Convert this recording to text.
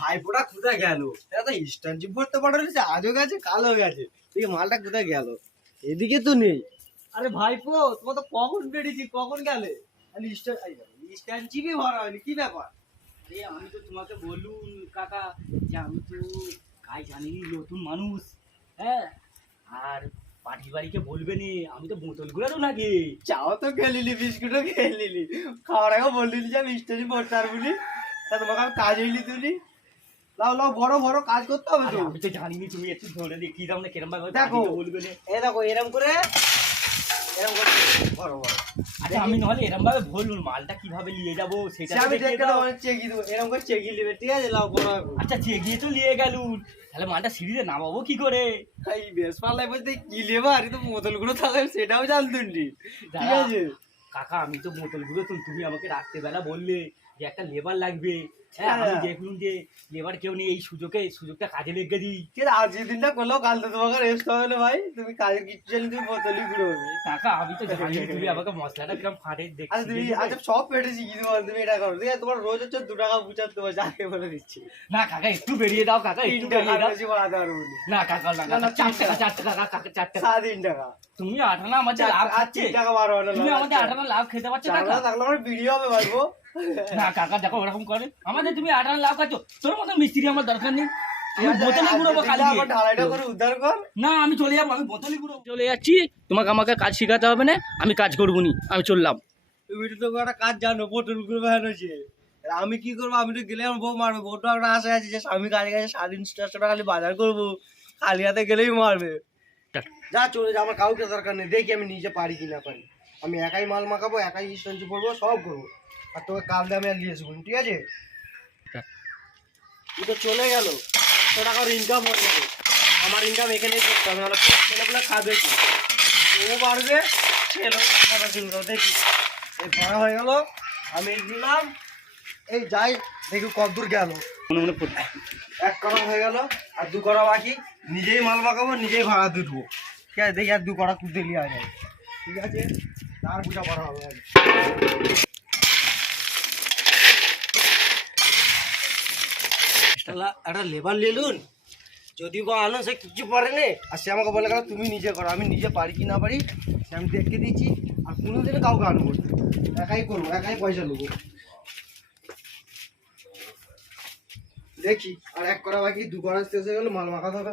ভাইপোটা কোথায় গেল? এটা তো স্ট্যান্ডশিপ ভরতে পারছে, আজও গেছে কালও গেছে। তুই মালটা কোথায় গেল? এদিকে তো নেই। আরে ভাইপো, তোমার তো কখন বেরিয়েছি, কখন গেলে? স্ট্যান্ডশিপই ভরা হয়নি, কি ব্যাপার? আরে আমি তো তোমাকে বললুম কাকা যে আমি তো কাজ জানি নতুন মানুষ, হ্যাঁ, আর পার্টি বাড়িকে বলবে নি, আমি তো বোতল গুলো লাগে। চাও তো খেয়ে নিলি, বিস্কুটও খেয়ে নিলি, খাওয়ার আগে বললি যে আমি স্ট্যান্ডশিপ ভরতে পারবো নি। তা তোমাকে আমি কাজ হইলি তুলি। লাও লাও, বড় বড় কাজ করতে হবে তো। আমি তো জানিনি, তুমি একটু ধরে দেখিয়ে দাও না কিরম ভাবে দেখো বলবে না। দেখো এরম করে বড় বড়। আচ্ছা আমি নাহলে এরম ভাবে বলুন মালটা কিভাবে নিয়ে যাবো সেটা আমি দেখিয়ে দেখে দাও। চেকি দেবো, এরকম করে চেকি নেবে, ঠিক আছে? লাও বড়। আচ্ছা চেগিয়ে তো নিয়ে গেলুন, তাহলে মালটা সিঁড়িতে নামাবো কি করে? এই বেশ পাল্লাই বলতে কি লেবার, তো বোতলগুলো থাকবে সেটাও জানতেন নি, ঠিক আছে? কাকা আমি তো বোতলগুলো তুমি আমাকে রাত্রেবেলা বললে যে একটা লেবার লাগবে, হ্যাঁ আমি দেখলুম যে লেবার কেউ নেই, এই সুযোগটা কাজে লেগে দিই। ঠিক আছে, আজকের দিনটা করলেও কাল তো তোমাকে রেস্ট হবে না ভাই। তুমি কাজের কিচ্ছু জানি, তুমি বোতলই ঘুরে হবে। কাকা আমি তো জানি তুমি আমাকে মশলাটা কিরম ফাটে আচ্ছা তুমি দেখছি। আচ্ছা সব পেটে শিখিয়ে দেবো, তুমি এটা করো, ঠিক আছে? তোমার রোজ হচ্ছে 2 টাকা 75 যাকে বলে দিচ্ছি। না কাকা একটু বেরিয়ে দাও, কাকা 3 একটু টাকা বেরিয়ে দাও। বেশি বাড়াতে পারবো না। না কাকা না না, কাকা, 4 টাকা 3 4 টাকা কাকা 4 টাকা। 3 টাকা। তুমি আঠানা আমাদের লাভ আর খাচ্ছে, 3 টাকা বাড়ো না, তুমি আমাদের আঠানা লাভ খেতে পারছো কাকা? থাকলে আমার ভিডিও হবে ভাইবো। না কাকা দেখো ওরকম করে আমাদের তুমি আঠানা লাভ খাচ্ছ, তোর মতো মিস্ত্রি আমার দরকার নেই। আমি ঠিক আছে, বোতলে গুঁড়োবো আজকের কাল দিনটা দিয়ে। আমার ঢালাইটা করে উদ্ধার কর। না আমি চলে যাবো, আমি বোতলে গুঁড়োবো। চলে যাচ্ছি, তোমাকে আমাকে কাজ শেখাতে হবে না, আমি কাজ করবো নি, আমি চললাম। তুমি তো একটা কাজ জানো, বোতলগুলো বানানোছে। আমি কি করবো? আমি তো গেলে আমার বউ মারবে। বউটা একটা আশা আছে যে স্বামী কাজে গেছে, 450 টাকা খালি বাজার করবো, খালি হাতে গেলেই মারবে। যা চলে যা, আমার কাউকে দরকার নেই। দেখি আমি নিজে পারি কি না পারি। আমি একাই মাল মাখাবো, একাই স্ট্যান্ডশিপ করবো, সব করবো। আর তোকে কাল দিয়ে আমি আর নিয়ে আসবো, ঠিক আছে? তুই তো চলে গেল, 100 টাকার ইনকাম হয়ে যাবে। আমার ইনকাম এখানেই করতে হবে, নাহলে ছেলেগুলো খাবে কি? ও পারবে, ছেলে কথা শুনবো। দেখি এই ভরা হয়ে গেল, আমি দিলাম। এই যাই দেখি কতদূর গেল। মনে মনে পড়ছে। 1 করা হয়ে গেল, আর 2 করা বাকি। নিজেই মাল মাখাবো, নিজেই ভাড়া তুলবো, ঠিক আছে? দেখি আর 2 করা তুলতে নিয়ে যায়, ঠিক আছে? তার বুঝা করা হবে আগে। একটা লেবার নিলুন, যদি বা আনো সে কিছু পারে না, আর সে আমাকে বলে গেল তুমি নিজে করো। আমি নিজে পারি কি না পারি সে আমি দেখে দিচ্ছি, আর কোনোদিন কাউকে আনবো না। একাই করবো, একাই পয়সা নেবো। দেখি আর 1 করা বাকি, 2 করা শেষ হয়ে গেল, মাল মাখাতে হবে।